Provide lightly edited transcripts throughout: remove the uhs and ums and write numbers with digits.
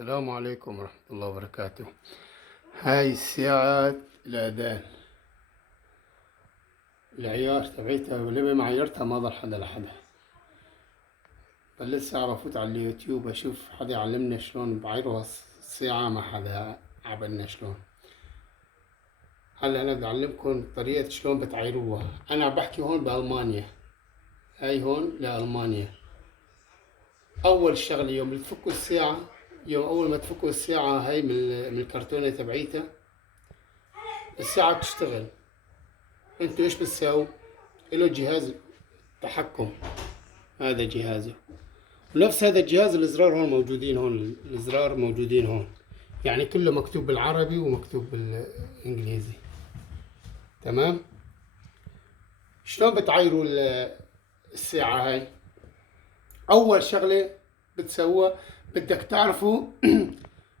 السلام عليكم ورحمة الله وبركاته. هاي ساعة الأذان، العيار تبعتها ولما معيرتها ما ضل حدا لحدا. فلسه عرفت على اليوتيوب أشوف حدا يعلمنا شلون بعيروها الساعة، ما حدا عبلنا شلون. هلا أنا بدي أعلمكم طريقة شلون بتعيروها. أنا عم بحكي هون بألمانيا، هاي هون لألمانيا. أول شغلة يوم تفكوا الساعة، يوم أول ما تفكوا الساعة هاي من الكرتونة تبعيتها، الساعة بتشتغل. انتوا ايش بتساووا؟ له جهاز تحكم، هذا جهازه. ونفس هذا الجهاز الازرار هون موجودين، هون الازرار موجودين هون، يعني كله مكتوب بالعربي ومكتوب بالانجليزي. تمام. شلون بتعايروا الساعة هاي؟ اول شغلة بتسووها، بدك تعرفوا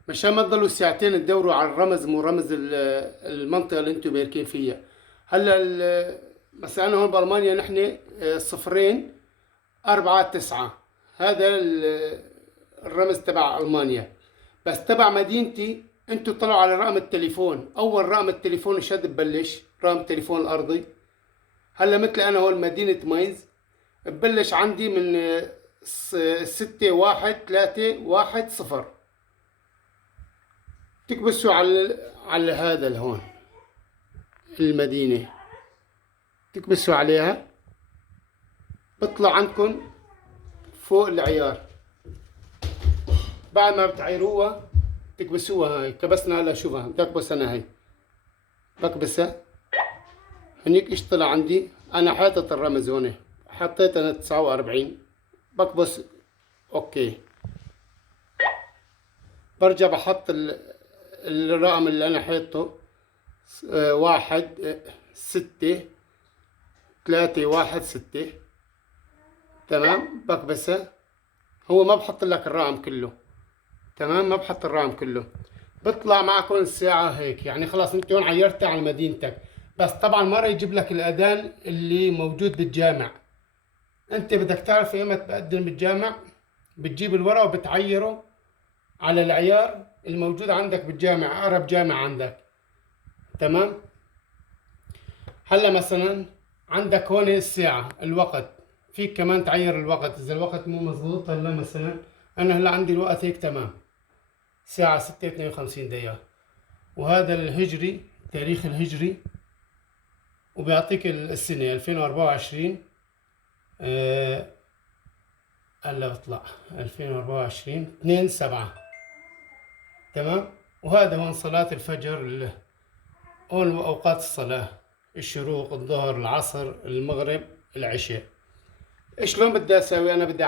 مشان ما تضلوا ساعتين تدوروا على الرمز، مو رمز المنطقة اللي انتم باركين فيها. هلا مثلا أنا هون بألمانيا نحن صفرين أربعة تسعة، هذا الرمز تبع ألمانيا. بس تبع مدينتي انتوا طلعوا على رقم التليفون، أول رقم التليفون شد ببلش رقم التليفون الأرضي. هلا مثل أنا هون مدينة ماينز، ببلش عندي من 6131 0. تكبسوا على هذا الهون المدينة، تكبسوا عليها، بطلع عندكم فوق العيار. بعد ما بتعيروها تكبسوها. هاي كبسنا. هلا شوفها بدي اكبس انا، هاي بكبسها. هنيك ايش طلع عندي؟ انا حاطط الرمز هون، حطيت انا 49. بكبس اوكي، برجع بحط الرقم اللي انا حاطه، 1 6 3 1 6. تمام. بكبسها. هو ما بحط لك الرقم كله، تمام، ما بحط الرقم كله. بطلع معكم الساعة هيك، يعني خلاص انت هون عيرتها على مدينتك. بس طبعا ما راح يجيب لك الأذان اللي موجود بالجامع. انت بدك تعرف ايمت تقدم بالجامع، بتجيب الورق وبتعيره على العيار الموجود عندك بالجامع، أقرب جامع عندك. تمام. هلا مثلا عندك هون الساعة، الوقت، فيك كمان تعير الوقت إذا الوقت مو مظبوط. هلا مثلا أنا هلا عندي الوقت هيك تمام، الساعة 6:52. وهذا الهجري، تاريخ الهجري، وبيعطيك السنة 2024. هلا بطلع 2024 2/7. تمام. وهذا هون صلاة الفجر، هون أوقات الصلاة: الشروق، الظهر، العصر، المغرب، العشاء. شلون بدي أسوي؟ أنا بدي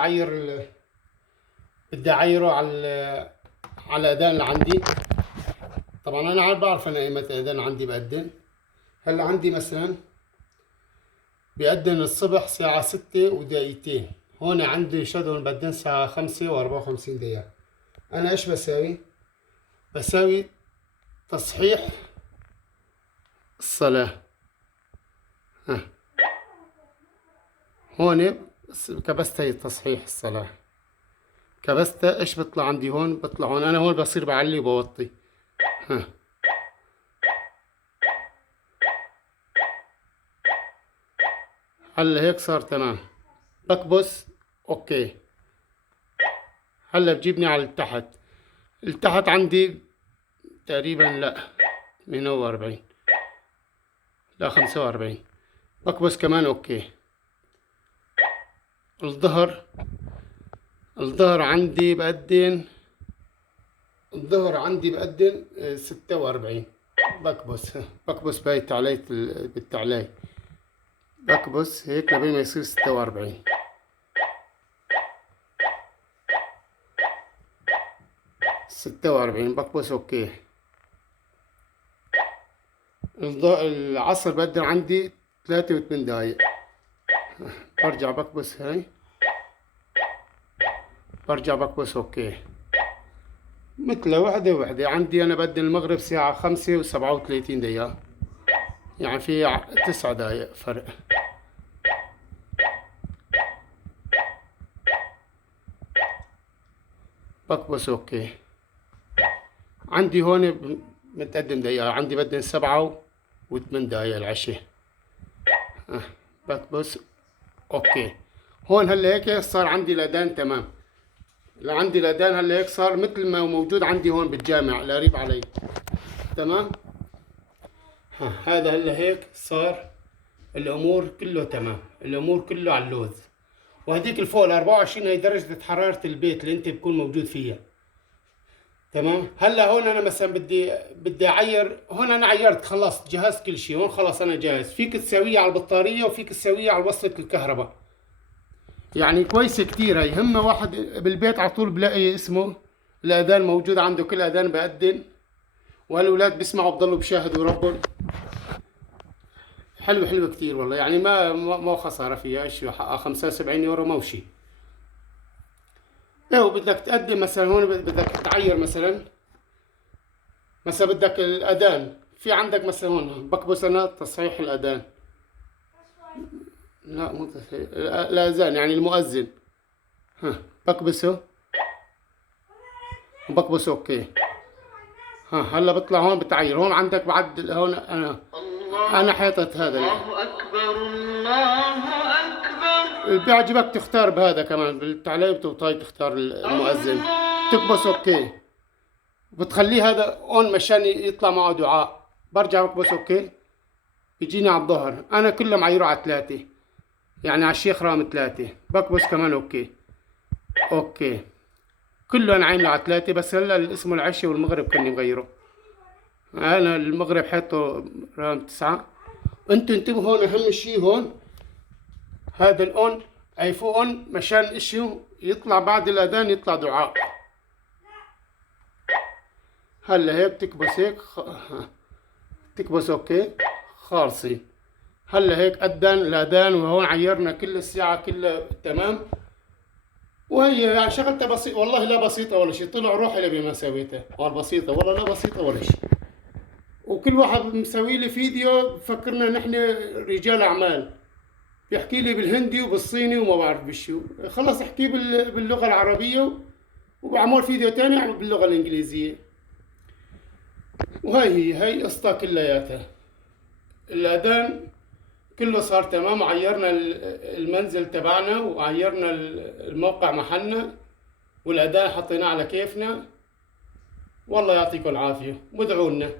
أعيره على الأذان اللي عندي. طبعا أنا بعرف أنا إيمتى الأذان عندي بأذن. هلا عندي مثلا بيأذن الصبح الساعة 6:02. هون عندي شدون بأذن الساعة 5:54. أنا إيش بسوي؟ بسوي تصحيح الصلاة. ها هون كبست هي تصحيح الصلاة، كبستها. إيش بطلع عندي هون؟ بطلع هون أنا هون بصير بعلي وبوطي. ها هلا هيك صار تمام. بكبس اوكي. هلا بجيبني على التحت. التحت عندي تقريبا لا 48، لا 45. بكبس كمان اوكي. الظهر، الظهر عندي بقدن، الظهر عندي بقدن 46. بكبس بهاي التعلية بالتعلية، بكبس هيك لبين ما يصير 46. 46 بكبس اوكي. العصر بقدر عندي 3 و8 دقايق. برجع بكبس هاي، برجع بكبس اوكي. مثل وحدة وحدة عندي أنا بدي المغرب ساعة 5:37. يعني في 9 دقايق فرق. بكبس اوكي. عندي هون متقدم دقيقة، عندي بدن 7 و8 دقايق العشاء. بس اوكي. هون هلا هيك صار عندي الاذان تمام. عندي الاذان هلا هيك صار مثل ما هو موجود عندي هون بالجامع القريب علي. تمام. هذا هلا هيك صار الامور كله تمام، الامور كله على اللوز. وهديك الفوق ال 24 هي درجة حرارة البيت اللي انت بتكون موجود فيها. تمام. هلا هون انا مثلا بدي اعير، هون انا عيرت خلص، جهزت كل شيء هون، خلص انا جاهز. فيك تسويه على البطارية وفيك تسويه على وصلة الكهرباء. يعني كويسة كتير هي. هم واحد بالبيت على طول بلاقي اسمه الاذان موجود عنده، كل اذان بأذن، والأولاد بيسمعوا بضلوا بشاهدوا ربهم. حلوة كتير والله، يعني ما خسارة فيها شيء، حقها 75 يورو موشي. ايه. وبدك تقدم مثلا هون، بدك تعير مثلا بدك الأذان، في عندك مثلا هون بكبس أنا تصحيح الأذان. لا مو تصحيح الأذان، يعني المؤذن. بكبسه وبكبس اوكي. هلا بطلع هون بتعير. هون عندك بعد هون انا حاطط هذا. الله اكبر الله اكبر. بيعجبك تختار بهذا كمان بالتعليق بتوطي تختار المؤذن، تكبس اوكي، بتخليه هذا اون مشان يطلع معه دعاء. برجع بكبس اوكي، بيجيني على الظهر انا كله معيره على 3، يعني على الشيخ رقم 3 بكبس كمان اوكي كله انا عامله على 3. بس هلا اسمه العشاء والمغرب كاني مغيره. انا المغرب حاطه رقم 9. انتوا انتبهوا هون، اهم شيء هون هذا الاون ايفون، مشان اشيو يطلع بعد الاذان يطلع دعاء. هلا هيك بتكبس هيك تكبس اوكي خالصين. هلا هيك اذن الاذان، وهون عيرنا كل الساعه كلها تمام. وهي يعني شغلتها بسيطة والله، لا بسيطة ولا شيء. طلع روحي لبي ما سويتها، قال بسيطة والله لا بسيطة ولا شيء. وكل واحد مسوي لي فيديو بفكرنا نحن رجال أعمال، بيحكي لي بالهندي وبالصيني وما بعرف بالشو. خلص احكيه باللغة العربية، وبعمل فيديو تاني باللغة الإنجليزية. هي قصتها كلياتها. الأذان كله صار تمام، عيرنا المنزل تبعنا وعيرنا الموقع محلنا، والأداء حطيناه على كيفنا. والله يعطيكم العافية، وادعوا لنا.